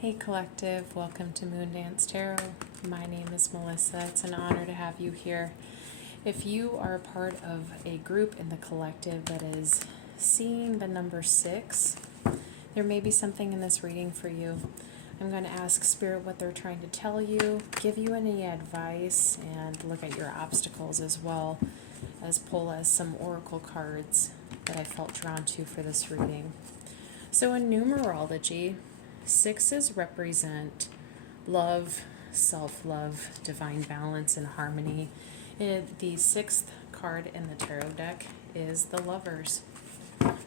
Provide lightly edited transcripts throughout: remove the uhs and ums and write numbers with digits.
Hey Collective, welcome to Moondance Tarot. My name is Melissa. It's an honor to have you here. If you are a part of a group in the collective that is seeing the number 6, there may be something in this reading for you. I'm going to ask Spirit what they're trying to tell you, give you any advice, and look at your obstacles as well as pull as some oracle cards that I felt drawn to for this reading. So in numerology, 6's represent love, self-love, divine balance, and harmony. The 6th card in the tarot deck is the Lovers.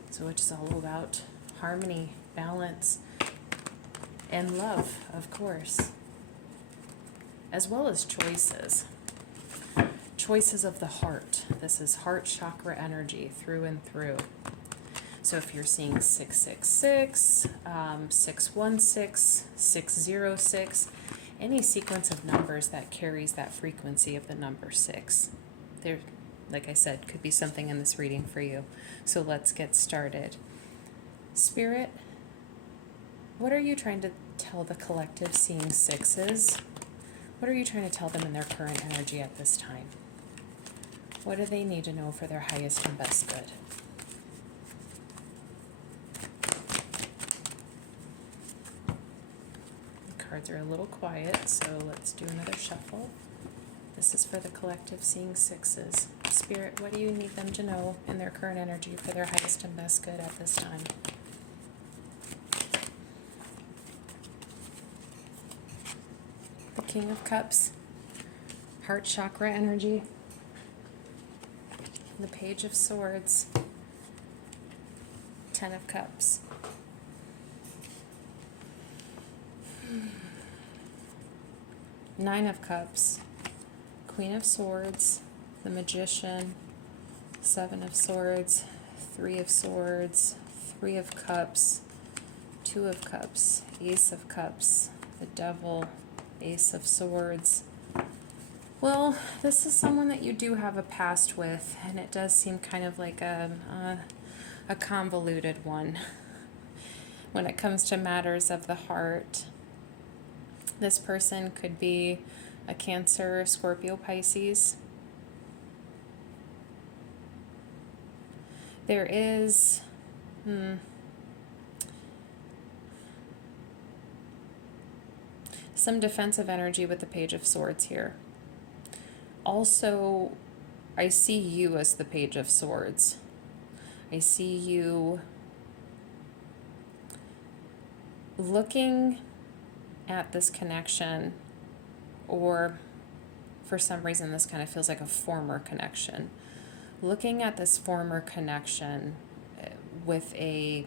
So it's all about harmony, balance, and love, of course, as well as choices. Choices of the heart. This is heart chakra energy through and through. So if you're seeing 666, 616, 606, any sequence of numbers that carries that frequency of the number 6, there, like I said, could be something in this reading for you. So let's get started. Spirit, what are you trying to tell the collective seeing 6's? What are you trying to tell them in their current energy at this time? What do they need to know for their highest and best good? Cards are a little quiet, so let's do another shuffle. This is for the collective seeing 6's. Spirit, what do you need them to know in their current energy for their highest and best good at this time? The King of Cups, heart chakra energy. The Page of Swords, 10 of Cups. Nine of Cups, Queen of Swords, the Magician, 7 of Swords, 3 of Swords, 3 of Cups, 2 of Cups, Ace of Cups, the Devil, Ace of Swords. Well, this is someone that you do have a past with, and it does seem kind of like a convoluted one when it comes to matters of the heart. This person could be a Cancer, Scorpio, Pisces. There is some defensive energy with the Page of Swords here. Also, I see you as the Page of Swords. I see you looking at this connection, or for some reason this kind of feels like a former connection. Looking at this former connection with a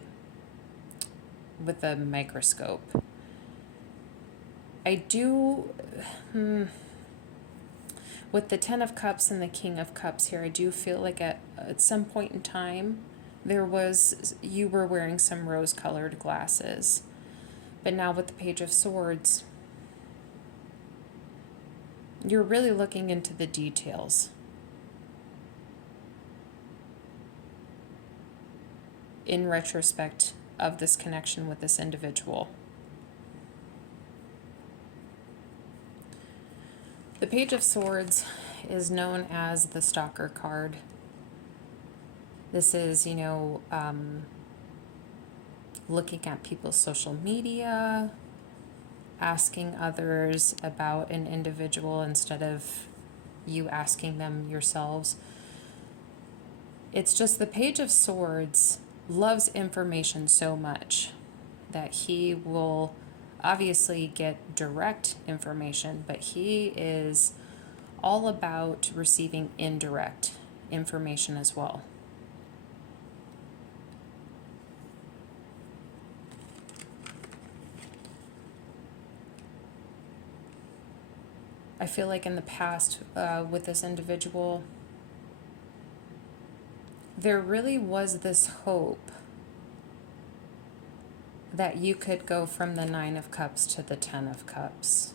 microscope. I do, with the 10 of Cups and the King of Cups here, I do feel like at some point in time you were wearing some rose-colored glasses. But now with the Page of Swords, you're really looking into the details. In retrospect of this connection with this individual. The Page of Swords is known as the Stalker card. This is, looking at people's social media, asking others about an individual instead of you asking them yourselves. It's just the Page of Swords loves information so much that he will obviously get direct information, but he is all about receiving indirect information as well. I feel like in the past with this individual, there really was this hope that you could go from the 9 of Cups to the 10 of Cups.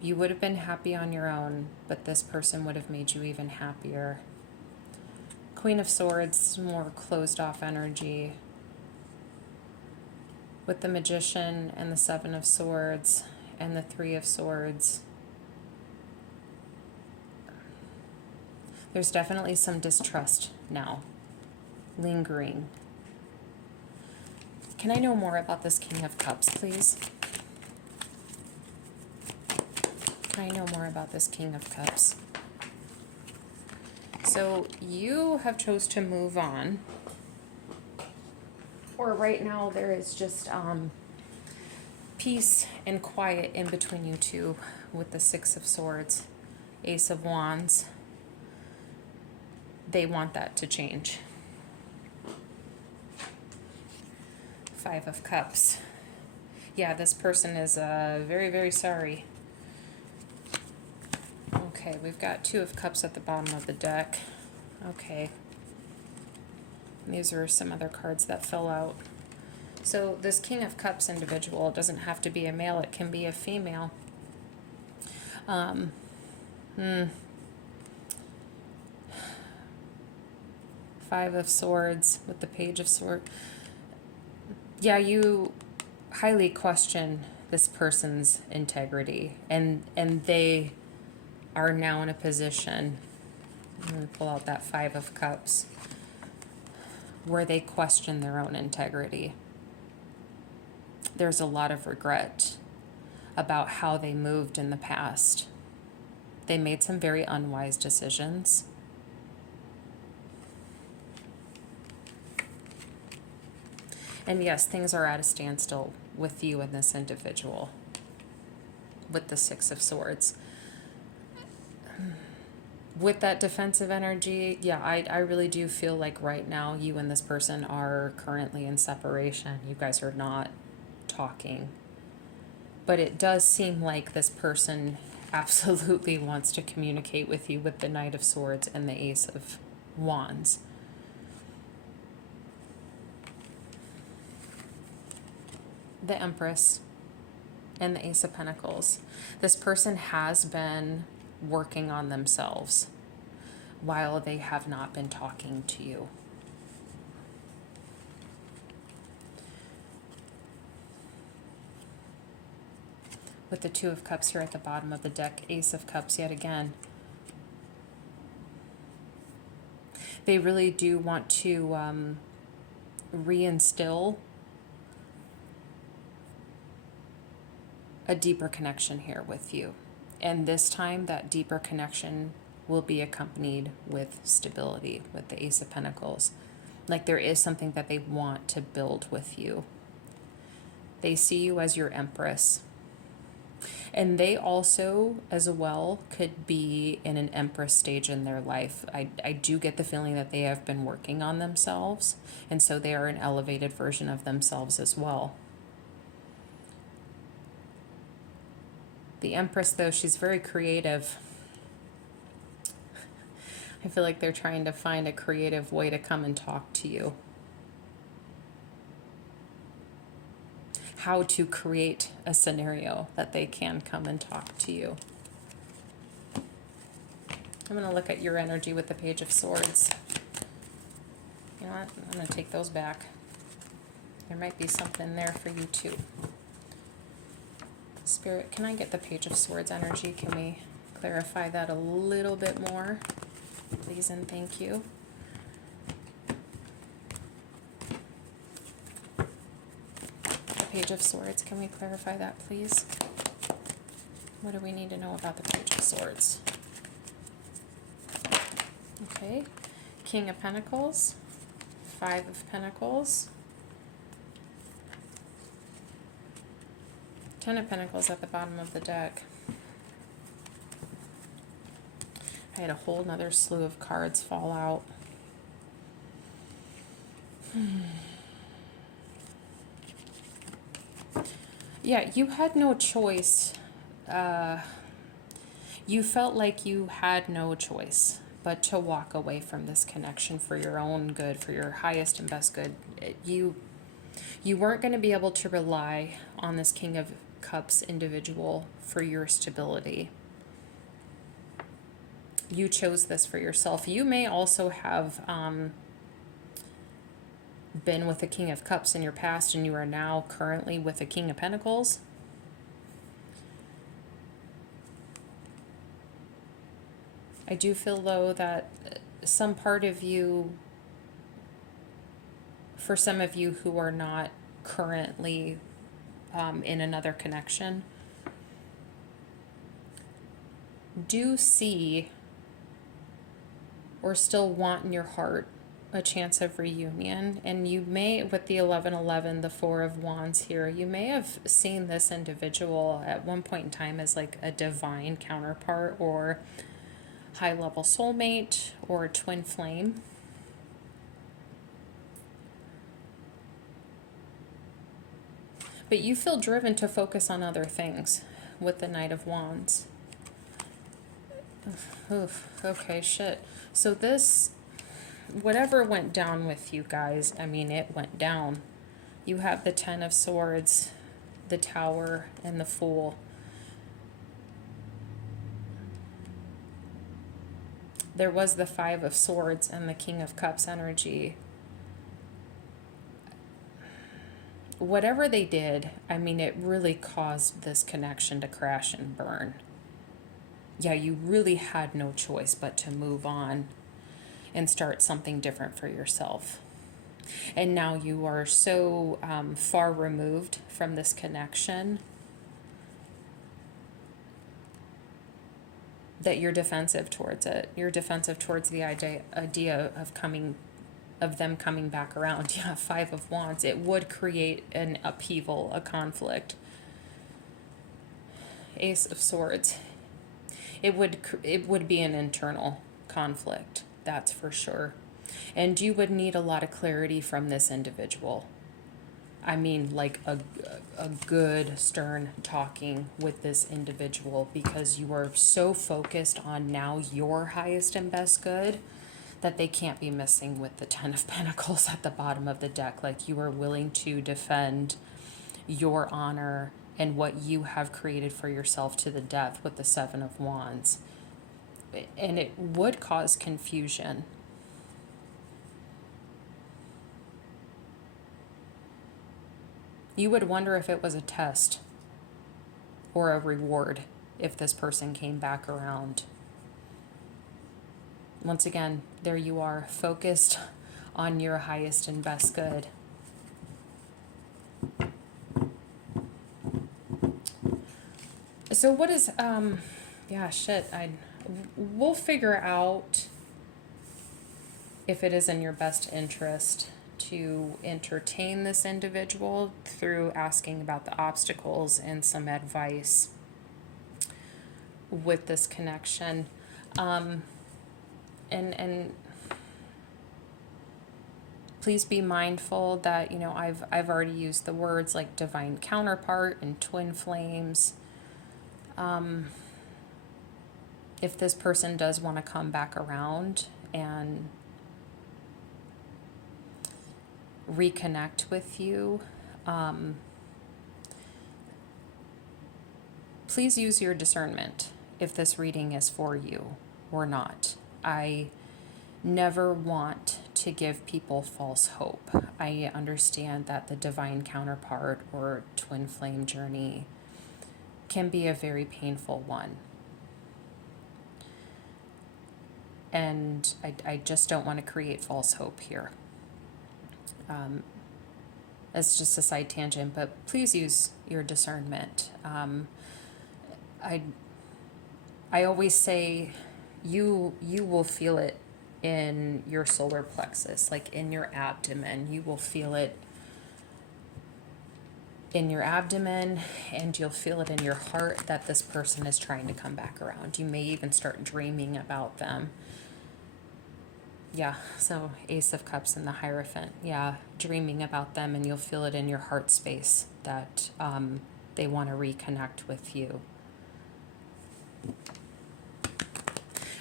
You would have been happy on your own, but this person would have made you even happier. Queen of Swords, more closed off energy. With the Magician and the Seven of Swords and the Three of Swords, there's definitely some distrust now, lingering. Can I know more about this King of Cups, please? Can I know more about this King of Cups? So you have chose to move on. Or right now there is just peace and quiet in between you two with the Six of Swords, Ace of Wands. They want that to change. Five of Cups. Yeah, this person is very, very sorry. Okay, we've got Two of Cups at the bottom of the deck. Okay. These are some other cards that fell out. So this King of Cups individual, it doesn't have to be a male, it can be a female. Five of Swords with the Page of Swords. Yeah, you highly question this person's integrity, and they are now in a position, I'm going to pull out that Five of Cups, where they question their own integrity. There's a lot of regret about how they moved in the past. They made some very unwise decisions. And yes, things are at a standstill with you and this individual with the Six of Swords. With that defensive energy, yeah, I really do feel like right now you and this person are currently in separation. You guys are not talking. But it does seem like this person absolutely wants to communicate with you with the Knight of Swords and the Ace of Wands. The Empress and the Ace of Pentacles. This person has been working on themselves while they have not been talking to you. With the Two of Cups here at the bottom of the deck, Ace of Cups yet again. They really do want to reinstill a deeper connection here with you. And this time, that deeper connection will be accompanied with stability, with the Ace of Pentacles. Like there is something that they want to build with you. They see you as your Empress. And they also, as well, could be in an Empress stage in their life. I do get the feeling that they have been working on themselves. And so they are an elevated version of themselves as well. The Empress, though, she's very creative. I feel like they're trying to find a creative way to come and talk to you. How to create a scenario that they can come and talk to you. I'm going to look at your energy with the Page of Swords. You know what? I'm going to take those back. There might be something there for you, too. Spirit, can I get the Page of Swords energy? Can we clarify that a little bit more? Please and thank you. The Page of Swords, can we clarify that, please? What do we need to know about the Page of Swords? Okay. King of Pentacles, Five of Pentacles, Ten of Pentacles at the bottom of the deck. I had a whole nother slew of cards fall out. Yeah, you had no choice. You felt like you had no choice but to walk away from this connection for your own good, for your highest and best good. You weren't going to be able to rely on this King of Cups individual for your stability. You chose this for yourself. You may also have been with the King of Cups in your past and you are now currently with the King of Pentacles. I do feel, though, that some part of you, for some of you who are not currently in another connection, do see or still want in your heart a chance of reunion. And you may, with the 1111, the Four of Wands here, you may have seen this individual at one point in time as like a divine counterpart or high-level soulmate or a twin flame. But you feel driven to focus on other things with the Knight of Wands. Oof, okay, shit. So this, whatever went down with you guys, I mean, it went down. You have the Ten of Swords, the Tower, and the Fool. There was the Five of Swords and the King of Cups energy. Whatever they did, I mean, it really caused this connection to crash and burn. Yeah, you really had no choice but to move on and start something different for yourself. And now you are so far removed from this connection that you're defensive towards it. You're defensive towards the idea of them coming back around. Yeah, Five of Wands. It would create an upheaval, a conflict. Ace of Swords. It would be an internal conflict, that's for sure. And you would need a lot of clarity from this individual. I mean, like a good, stern talking with this individual, because you are so focused on now your highest and best good that they can't be missing with the Ten of Pentacles at the bottom of the deck. Like, you are willing to defend your honor and what you have created for yourself to the death with the Seven of Wands. And it would cause confusion. You would wonder if it was a test or a reward if this person came back around. Once again, there you are, focused on your highest and best good. So what is, yeah, shit, we'll figure out if it is in your best interest to entertain this individual through asking about the obstacles and some advice with this connection. And please be mindful that, you know, I've already used the words like divine counterpart and twin flames. If this person does want to come back around and reconnect with you, please use your discernment if this reading is for you or not. I never want to give people false hope. I understand that the divine counterpart or twin flame journey can be a very painful one. And I just don't want to create false hope here. It's just a side tangent, but please use your discernment. I always say you will feel it in your solar plexus, like in your abdomen. You will feel it in your abdomen, and you'll feel it in your heart that this person is trying to come back around. You may even start dreaming about them. Yeah, so Ace of Cups and the Hierophant. Yeah, dreaming about them, and you'll feel it in your heart space that they want to reconnect with you.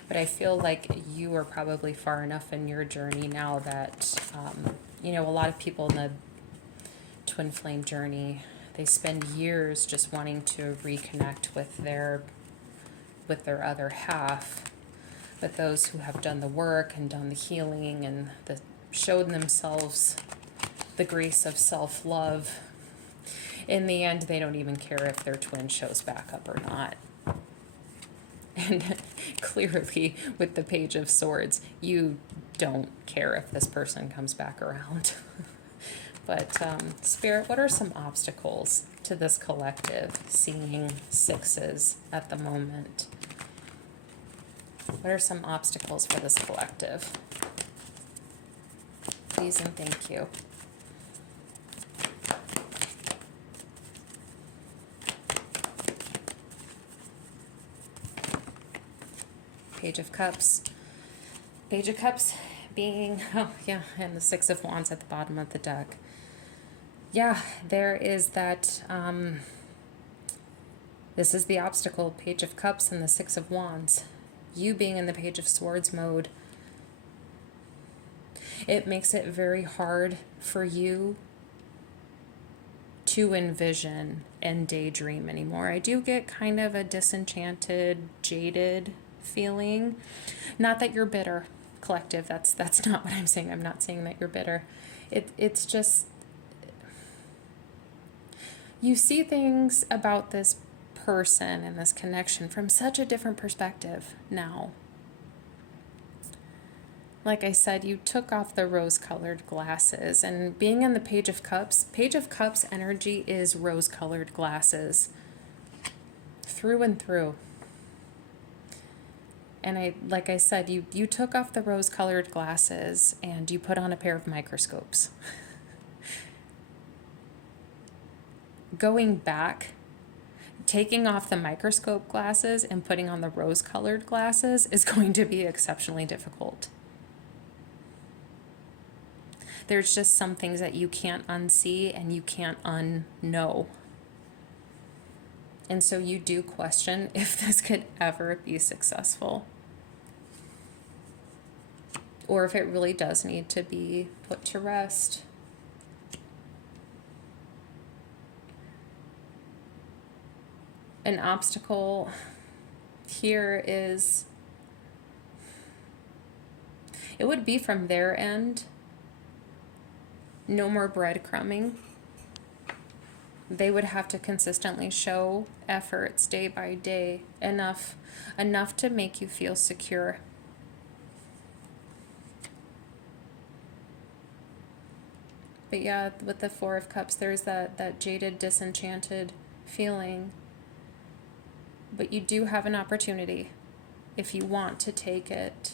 But I feel like you are probably far enough in your journey now that, you know, a lot of people in the twin flame journey, they spend years just wanting to reconnect with their other half. But those who have done the work and done the healing and showed themselves the grace of self-love. In the end, they don't even care if their twin shows back up or not. And clearly, with the Page of Swords, you don't care if this person comes back around. But Spirit, what are some obstacles to this collective seeing 6's at the moment? What are some obstacles for this collective? Please and thank you. Page of Cups. Page of Cups being, oh yeah, and the 6 of Wands at the bottom of the deck. Yeah, there is that, this is the obstacle, Page of Cups and the 6 of Wands. You being in the Page of Swords mode, it makes it very hard for you to envision and daydream anymore. I do get kind of a disenchanted, jaded feeling. Not that you're bitter, collective. That's not what I'm saying. I'm not saying that you're bitter. It's just, you see things about this person and this connection from such a different perspective now. Like I said, you took off the rose-colored glasses, and being in the Page of Cups energy is rose-colored glasses through and through. And like I said, you took off the rose-colored glasses and you put on a pair of microscopes. Going back, taking off the microscope glasses and putting on the rose-colored glasses is going to be exceptionally difficult. There's just some things that you can't unsee and you can't unknow. And so you do question if this could ever be successful. Or if it really does need to be put to rest. An obstacle here is, it would be from their end, no more breadcrumbing. They would have to consistently show efforts day by day, enough to make you feel secure. But yeah, with the 4 of Cups, there's that jaded, disenchanted feeling. But you do have an opportunity if you want to take it.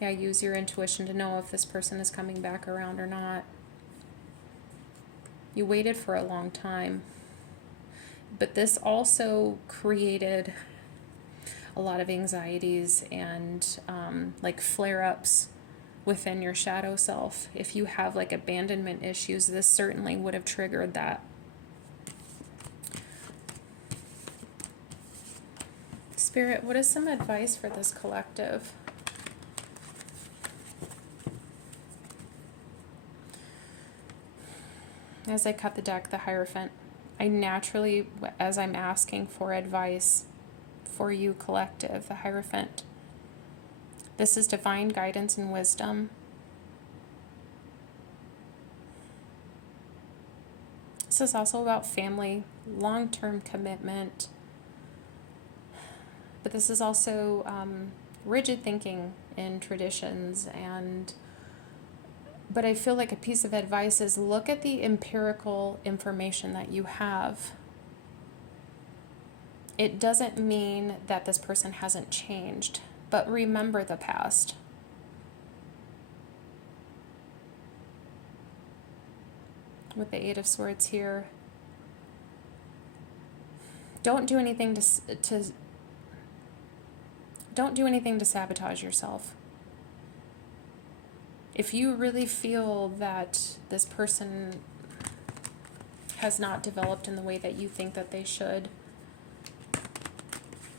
Yeah, use your intuition to know if this person is coming back around or not. You waited for a long time. But this also created a lot of anxieties and like flare-ups within your shadow self. If you have like abandonment issues, this certainly would have triggered that. Spirit, what is some advice for this collective? As I cut the deck, the Hierophant, I naturally, as I'm asking for advice for you, collective, the Hierophant, this is divine guidance and wisdom. This is also about family, long-term commitment. But this is also rigid thinking in traditions. But I feel like a piece of advice is look at the empirical information that you have. It doesn't mean that this person hasn't changed, but remember the past. With the 8 of Swords here, don't do anything don't do anything to sabotage yourself. If you really feel that this person has not developed in the way that you think that they should,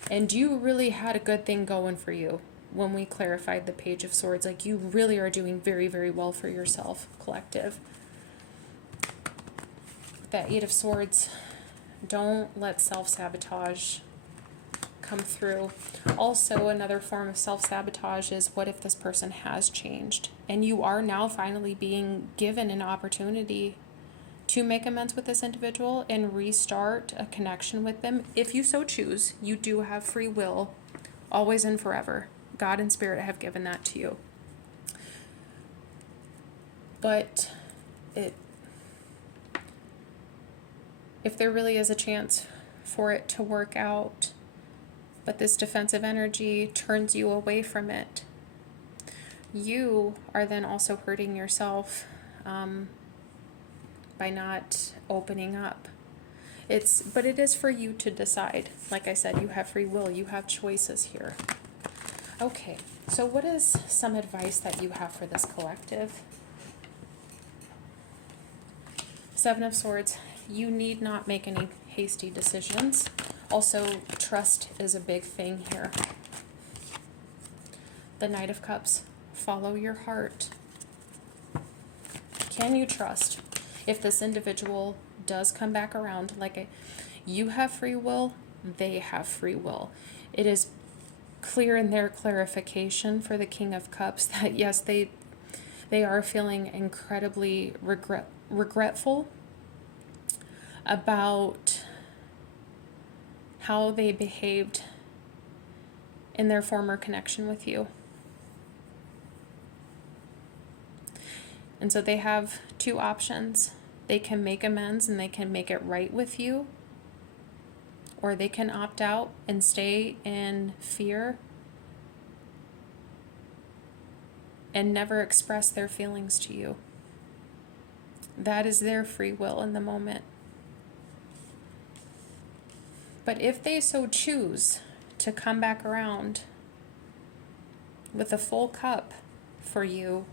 and you really had a good thing going for you when we clarified the Page of Swords, like you really are doing very, very well for yourself, collective. That 8 of Swords, don't let self-sabotage come through. Also, another form of self-sabotage is, what if this person has changed and you are now finally being given an opportunity to make amends with this individual and restart a connection with them? If you so choose, you do have free will, always and forever. God and Spirit have given that to you. But if there really is a chance for it to work out, but this defensive energy turns you away from it, you are then also hurting yourself by not opening up. But it is for you to decide. Like I said, you have free will, you have choices here. Okay, so what is some advice that you have for this collective? Seven of Swords, you need not make any hasty decisions. Also, trust is a big thing here. The Knight of Cups, follow your heart. Can you trust? If this individual does come back around, you have free will, they have free will. It is clear in their clarification for the King of Cups that yes, they are feeling incredibly regretful about how they behaved in their former connection with you. And so they have two options. They can make amends and they can make it right with you, or they can opt out and stay in fear and never express their feelings to you. That is their free will in the moment. But if they so choose to come back around with a full cup for you,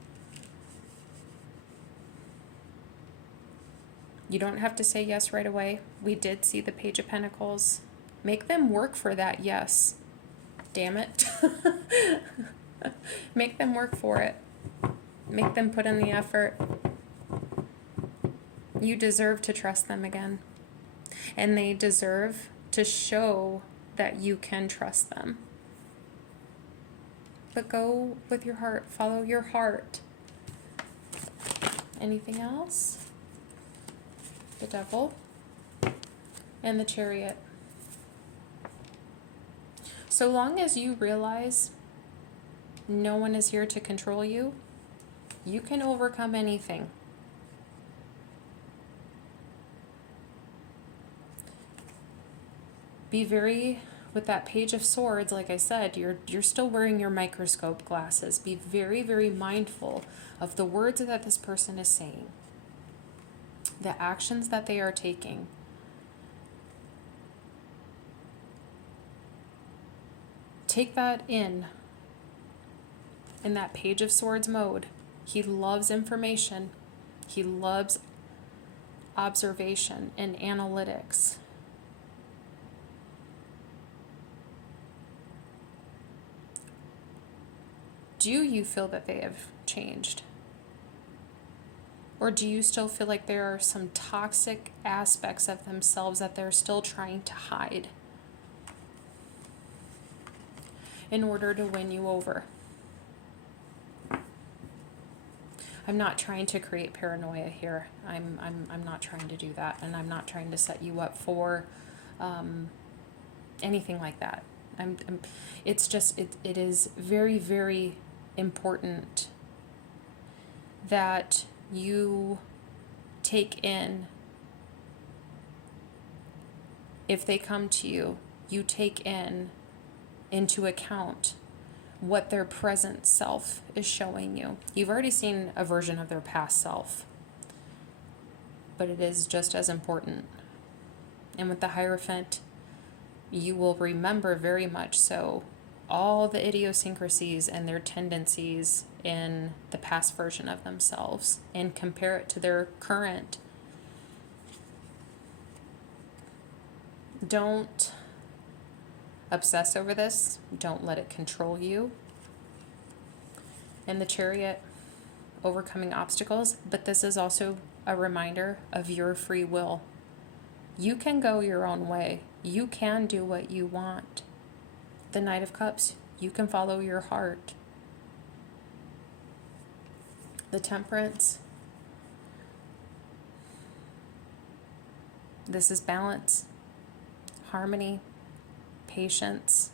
you don't have to say yes right away. We did see the Page of Pentacles. Make them work for that yes. Damn it. Make them work for it. Make them put in the effort. You deserve to trust them again. And they deserve to show that you can trust them. But go with your heart. Follow your heart. Anything else? The Devil and the Chariot. So long as you realize no one is here to control you, you can overcome anything. Be very, with that Page of Swords, like I said, you're still wearing your microscope glasses. Be very, very mindful of the words that this person is saying, the actions that they are taking. Take that in that Page of Swords mode. He loves information. He loves observation and analytics. Do you feel that they have changed? Or do you still feel like there are some toxic aspects of themselves that they're still trying to hide in order to win you over? I'm not trying to create paranoia here. I'm not trying to do that, and I'm not trying to set you up for anything like that. It's just it is very, very important that you take in, if they come to you, you take into account what their present self is showing you. You've already seen a version of their past self, but it is just as important. And with the Hierophant, you will remember very much so all the idiosyncrasies and their tendencies in the past version of themselves and compare it to their current. Don't obsess over this. Don't let it control you. And the Chariot, overcoming obstacles, but this is also a reminder of your free will. You can go your own way. You can do what you want. The Knight of Cups, you can follow your heart. The Temperance, this is balance, harmony, patience.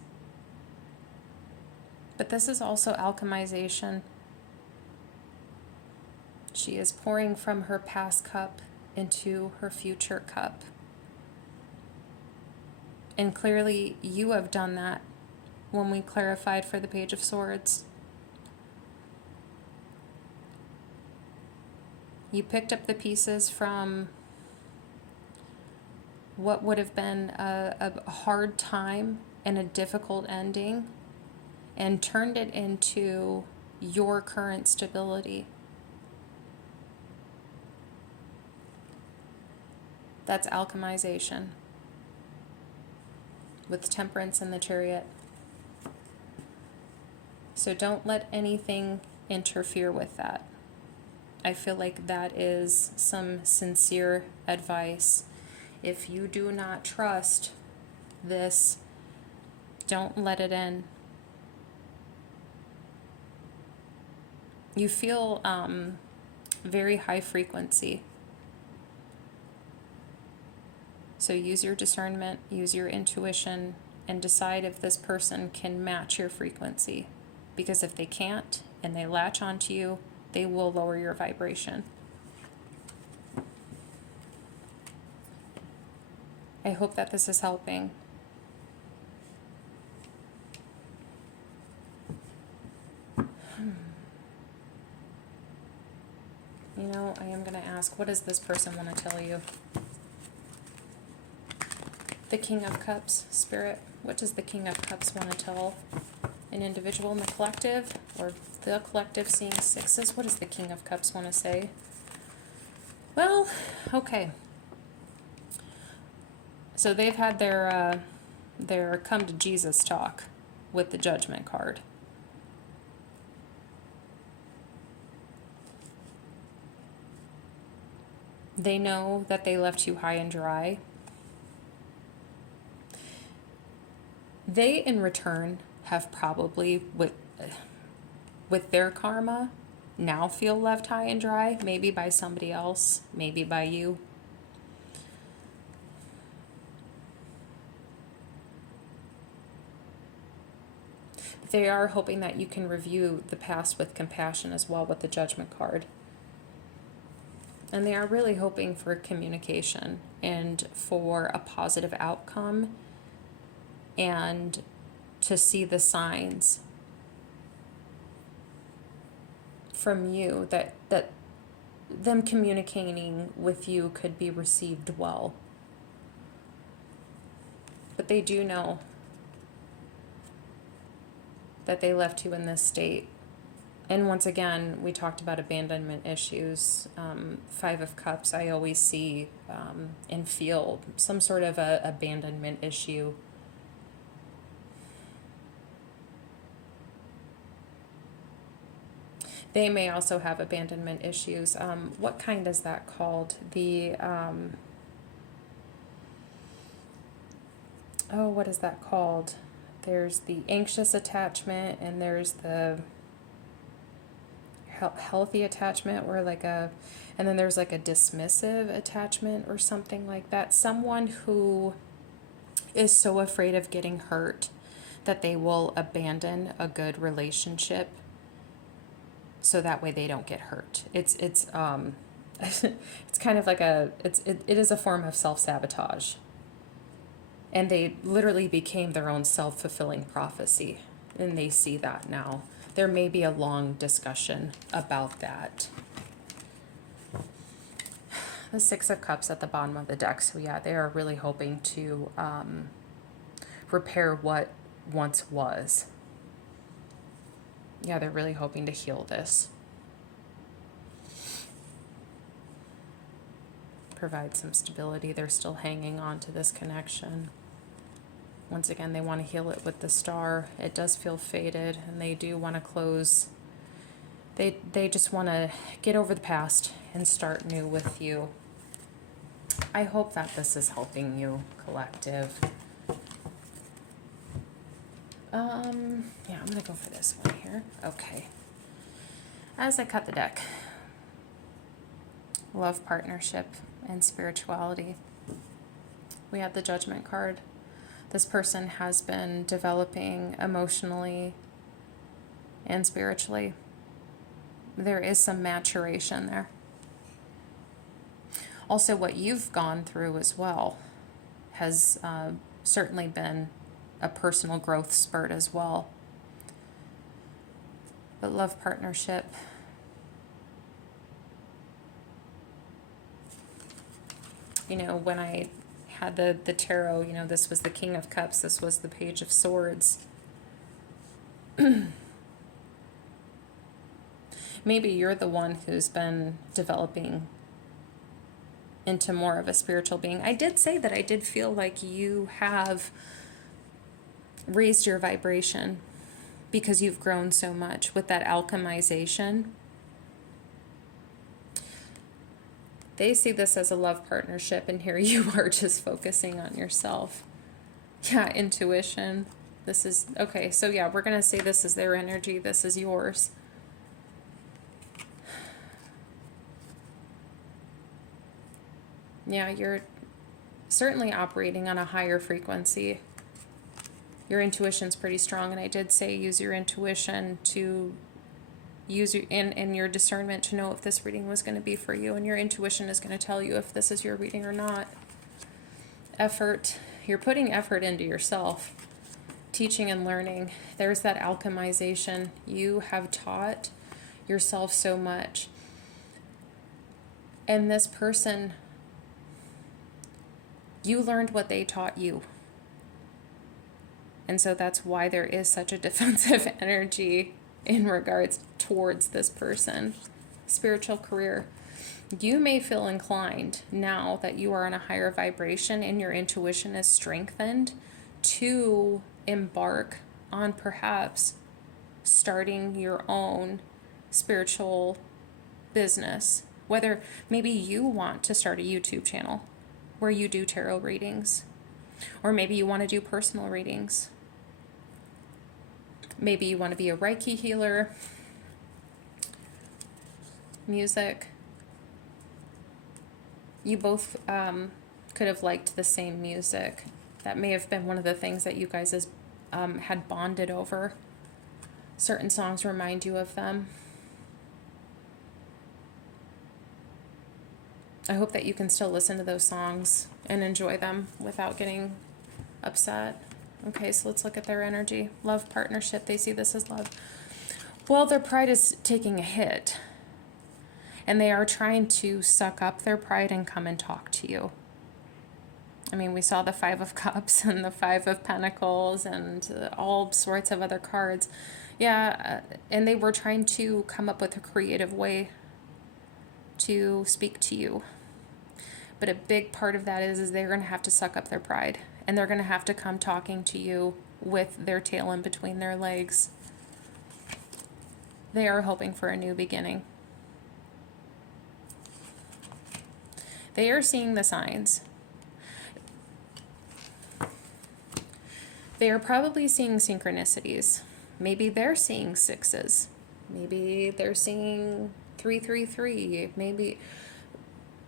But this is also alchemization. She is pouring from her past cup into her future cup. And clearly you have done that when we clarified for the Page of Swords. You picked up the pieces from what would have been a hard time and a difficult ending and turned it into your current stability. That's alchemization with Temperance and the Chariot. So don't let anything interfere with that. I feel like that is some sincere advice. If you do not trust this, don't let it in. You feel very high frequency. So use your discernment, use your intuition, and decide if this person can match your frequency. Because if they can't, and they latch onto you, they will lower your vibration. I hope that this is helping. You know, I am going to ask, what does this person want to tell you? The King of Cups, Spirit. What does the King of Cups want to tell an individual in the collective, or the collective seeing sixes? What does the King of Cups want to say? Well, okay. So they've had their come to Jesus talk with the Judgment card. They know that they left you high and dry. They, in return, have probably, with their karma, now feel left high and dry, maybe by somebody else, maybe by you. They are hoping that you can review the past with compassion as well with the Judgment card. And they are really hoping for communication and for a positive outcome, and to see the signs from you that them communicating with you could be received well. But they do know that they left you in this state. And once again, we talked about abandonment issues. Five of Cups, I always see and feel some sort of a abandonment issue. They may also have abandonment issues. What kind is that called? The, what is that called? There's the anxious attachment, and there's the healthy attachment, or and then there's like a dismissive attachment or something like that. Someone who is so afraid of getting hurt that they will abandon a good relationship so that way they don't get hurt. It's it's kind of like it is a form of self-sabotage. And they literally became their own self-fulfilling prophecy, and they see that now. There may be a long discussion about that. The Six of Cups at the bottom of the deck. So yeah, they are really hoping to repair what once was. Yeah, they're really hoping to heal this. Provide some stability. They're still hanging on to this connection. Once again, they want to heal it with the Star. It does feel faded, and they do want to close. They just want to get over the past and start new with you. I hope that this is helping you, collective. Yeah, I'm going to go for this one here. Okay. As I cut the deck, love, partnership, and spirituality. We have the Judgment card. This person has been developing emotionally and spiritually. There is some maturation there. Also, what you've gone through as well has certainly been a personal growth spurt as well. But love, partnership. You know, when I had the tarot, you know, this was the King of Cups, this was the Page of Swords. Maybe you're the one who's been developing into more of a spiritual being. I did say that I did feel like you have raised your vibration because you've grown so much with that alchemization. They see this as a love partnership, and here you are just focusing on yourself. Yeah, intuition. This is, okay, so yeah, we're going to say this is their energy, this is yours. Yeah, you're certainly operating on a higher frequency. Your intuition's pretty strong, and I did say use your intuition to use your, in your discernment to know if this reading was going to be for you, and your intuition is going to tell you if this is your reading or not. Effort. You're putting effort into yourself. Teaching and learning. There's that alchemization. You have taught yourself so much. And this person, you learned what they taught you. And so that's why there is such a defensive energy in regards towards this person. Spiritual career. You may feel inclined now that you are on a higher vibration and your intuition is strengthened to embark on perhaps starting your own spiritual business. Whether maybe you want to start a YouTube channel where you do tarot readings, or maybe you want to do personal readings. Maybe you want to be a Reiki healer, music. You both could have liked the same music. That may have been one of the things that you guys had bonded over. Certain songs remind you of them. I hope that you can still listen to those songs and enjoy them without getting upset. Okay, so let's look at their energy. Love, partnership. They see this as love. Well, their pride is taking a hit. And they are trying to suck up their pride and come and talk to you. I mean, we saw the Five of Cups and the Five of Pentacles and all sorts of other cards. Yeah, and they were trying to come up with a creative way to speak to you. But a big part of that is they're going to have to suck up their pride. And they're going to have to come talking to you with their tail in between their legs. They are hoping for a new beginning. They are seeing the signs. They are probably seeing synchronicities. Maybe they're seeing 6's. Maybe they're seeing 333. Maybe,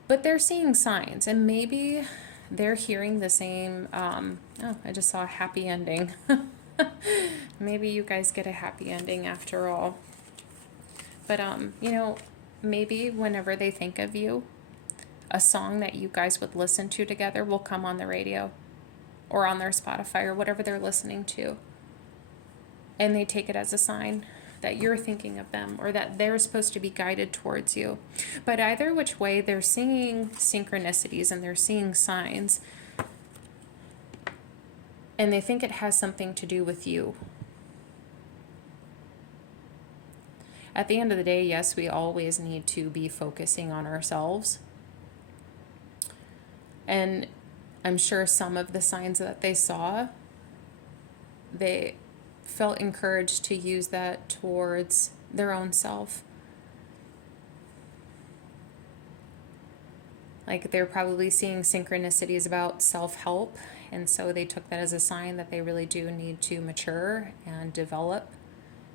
but they're seeing signs, and maybe they're hearing the same. Oh, I just saw a happy ending. Maybe you guys get a happy ending after all. But you know, maybe whenever they think of you, a song that you guys would listen to together will come on the radio or on their Spotify or whatever they're listening to. And they take it as a sign that you're thinking of them or that they're supposed to be guided towards you. But either which way, they're seeing synchronicities and they're seeing signs. And they think it has something to do with you. At the end of the day, yes, we always need to be focusing on ourselves. And I'm sure some of the signs that they saw, they felt encouraged to use that towards their own self. Like they're probably seeing synchronicities about self-help And so they took that as a sign that they really do need to mature and develop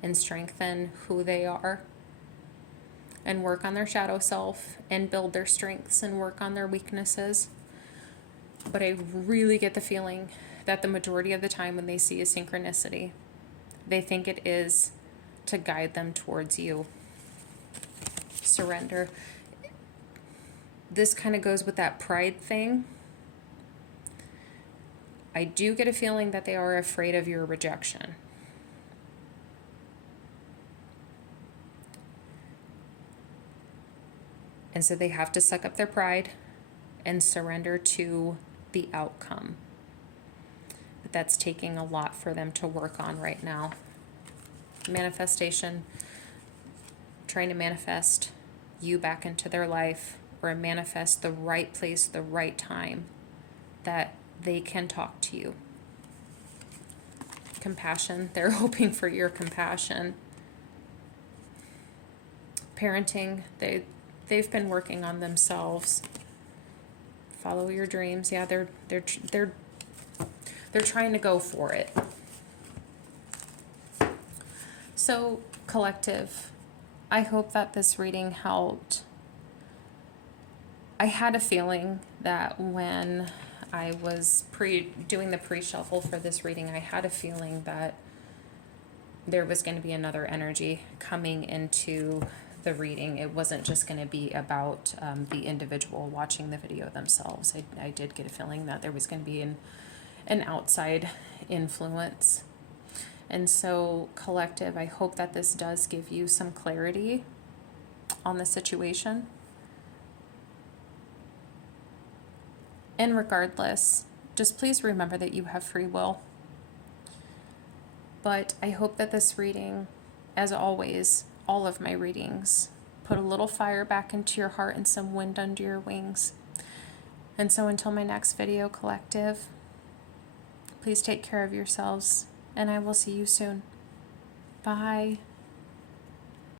and strengthen who they are and work on their shadow self and build their strengths and work on their weaknesses. But I really get the feeling that the majority of the time when they see a synchronicity, they think it is to guide them towards you. Surrender. This kind of goes with that pride thing. I do get a feeling that they are afraid of your rejection. And so they have to suck up their pride and surrender to the outcome. But that's taking a lot for them to work on right now. Manifestation, trying to manifest you back into their life, or manifest the right place, the right time that they can talk to you. Compassion, they're hoping for your compassion. Parenting, they've been working on themselves. Follow your dreams. Yeah, they're trying to go for it. So, collective, I hope that this reading helped. I had a feeling that when I was doing the pre-shuffle for this reading, I had a feeling that there was going to be another energy coming into the reading. It wasn't just going to be about the individual watching the video themselves. I did get a feeling that there was going to be an outside influence. And so, collective, I hope that this does give you some clarity on the situation. And regardless, just please remember that you have free will. But I hope that this reading, as always, all of my readings, put a little fire back into your heart and some wind under your wings. And so until my next video, collective, please take care of yourselves, and I will see you soon. Bye.